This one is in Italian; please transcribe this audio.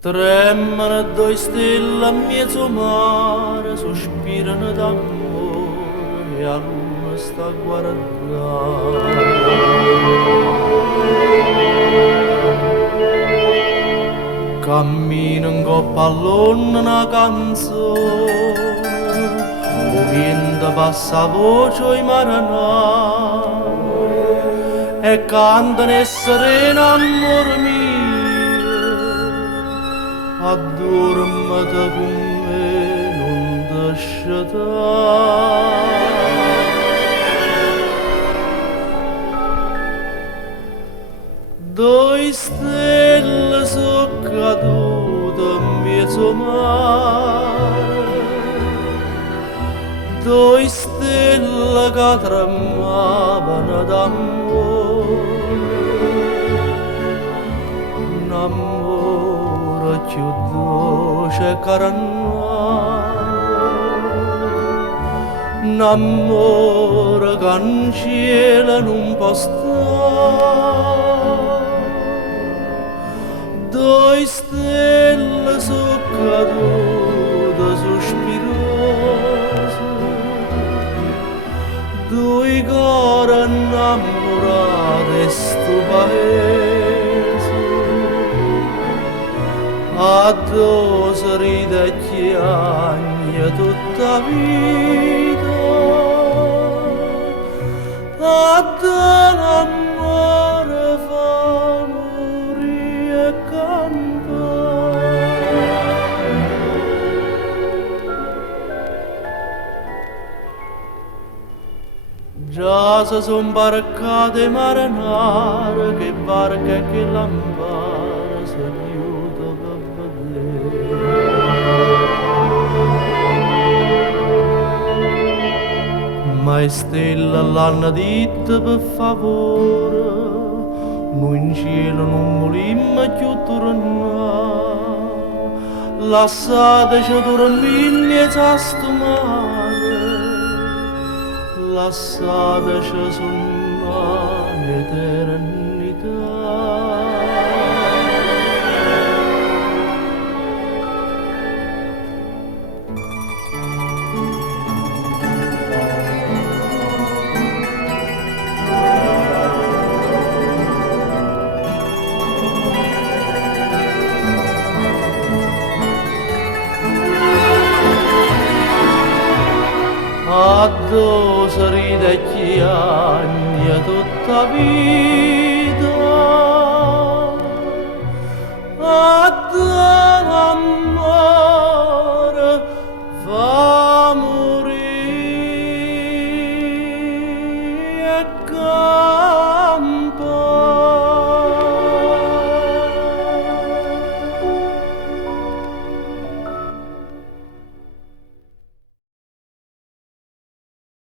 Tremano due stelle a mezzo mare, sospirano d'amore e a luna sta a guardare. Cammino in coppa all'onna una canzone, o vento passa a voce i maranà, e cantano e sereno amore mio, addormata con me, non lasciare. Due stelle sono cadute in mezzo mare, due stelle che tremavano d'amore, un amore più dolce che un amore che in cielo non può stare. Due stelle sono cadute sospirose, due cuori innamorati di sto paese, a due sorride e chiagna tutta vita, a due l'amore fa morire e cantare. Già si son barcate marinare, che barca e che lampare si aiuta per vedere. Ma stella l'hanno detto per favore, noi in cielo non volimmo più tornare, lasciateci dormire e sto mare, lasciateci sonnare l'eternità. A due sorride e chiagna tutta vita,